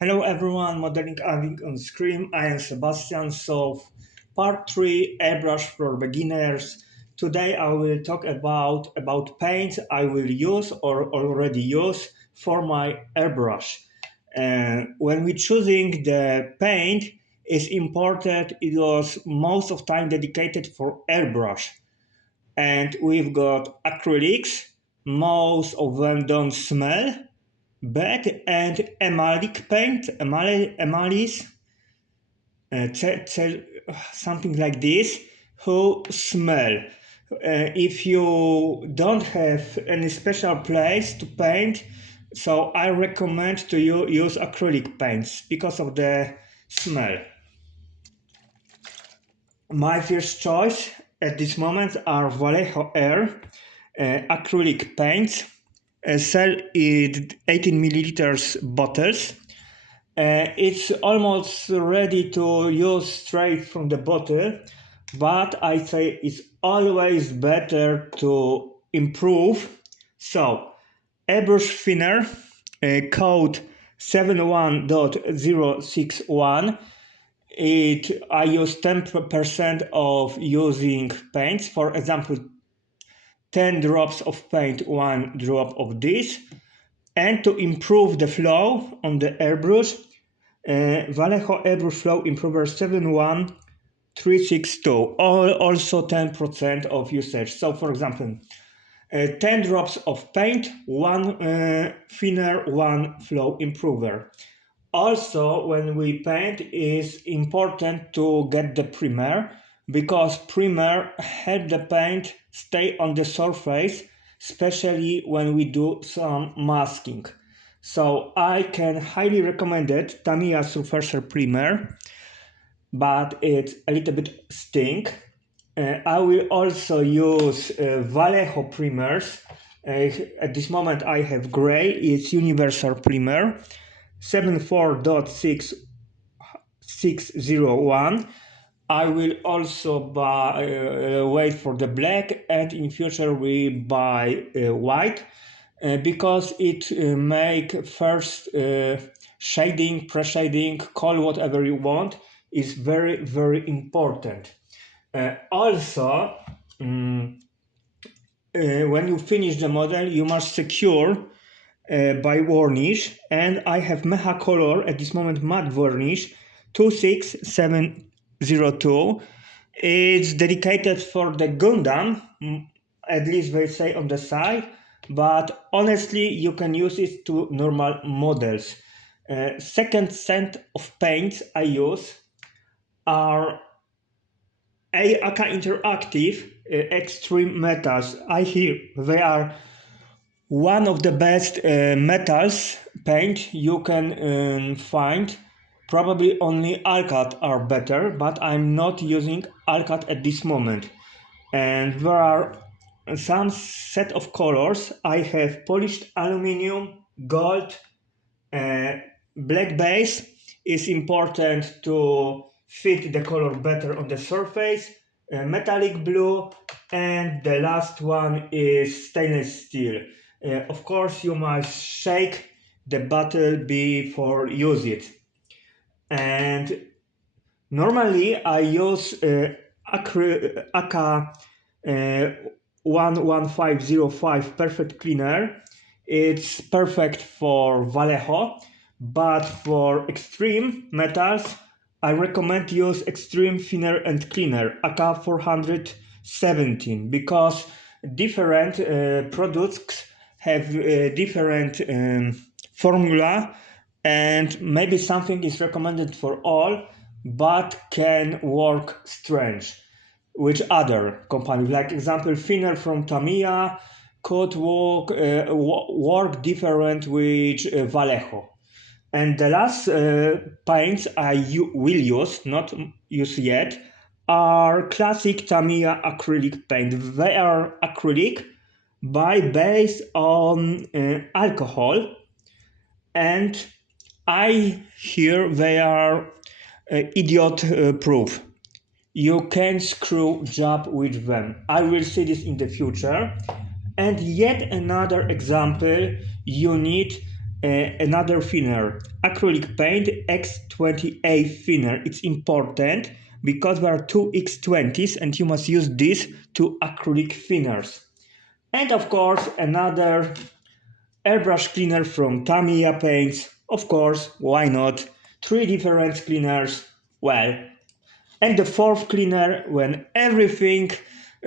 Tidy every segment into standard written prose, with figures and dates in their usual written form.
Hello everyone, modeling Aving on screen. I am Sebastian. So, part 3 Airbrush for beginners. Today I will talk about paints I will use or already use for my airbrush. When we choosing the paint, it's important it was most of time dedicated for airbrush. And we've got acrylics, most of them don't smell bed and emalic paint, emalis, something like this, who smell. If you don't have any special place to paint, so I recommend to you use acrylic paints because of the smell. My first choice at this moment are Vallejo Air acrylic paints. Sell in 18 milliliters bottles. It's almost ready to use straight from the bottle, but I say it's always better to improve. So, airbrush thinner, code 71.061. I use 10% of using paints. For example, 10 drops of paint, 1 drop of this. And to improve the flow on the airbrush, Vallejo Airbrush Flow Improver 71362, also 10% of usage. So, for example, 10 drops of paint, 1 thinner, 1 flow improver. Also, when we paint, it's important to get the primer because primer help the paint stay on the surface, especially when we do some masking. So I can highly recommend it, Tamiya Surfacer Primer, but it's a little bit stink. I will also use Vallejo primers. At this moment I have gray, it's Universal Primer, 74.601. I will also buy, wait for the black, and in future we buy white because it make first shading, pre-shading, call whatever you want, is very important. Also, when you finish the model, you must secure by varnish, and I have Mecha Color at this moment matte varnish 26702. It's dedicated for the Gundam, at least they say on the side, but honestly you can use it to normal models. Second set of paints I use are Aka Interactive Extreme Metals. I hear they are one of the best metals paint you can find. Probably only Alcat are better, but I'm not using Alcat at this moment. And there are some set of colors. I have polished aluminum, gold, uh, black base is important to fit the color better on the surface, metallic blue, and the last one is stainless steel. Of course, you must shake the bottle before use it. And normally I use Aka 11505 Perfect Cleaner. It's perfect for Vallejo, but for extreme metals, I recommend use Extreme Thinner and Cleaner AK 417 because different products have different formula, and maybe something is recommended for all but can work strange which other companies. Like example, thinner from Tamiya could work different with Vallejo. And the last paints will use, not use yet, are classic Tamiya acrylic paint. They are acrylic by based on alcohol, and I hear they are idiot proof. You can screw job with them. I will see this in the future. And yet another example, you need Another thinner, acrylic paint X20A thinner. It's important because there are two X20s and you must use this to acrylic thinners. And of course, another airbrush cleaner from Tamiya Paints. Of course, why not? Three different cleaners. Well, and the fourth cleaner, when everything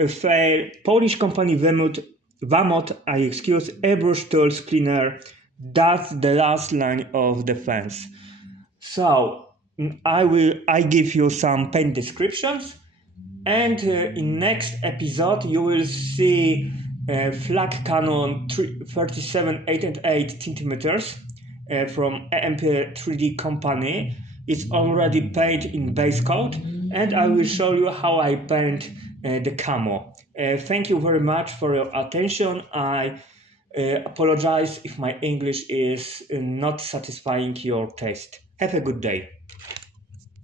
failed, Polish company Vamot, I excuse, Airbrush Tools cleaner. That's the last line of defense. So I give you some paint descriptions, and in next episode you will see flag Canon 37 8 and 8 centimeters from AMP 3D company. It's already painted in base coat, and I will show you how I paint the camo. Thank you very much for your attention. I apologize if my English is not satisfying your taste. Have a good day.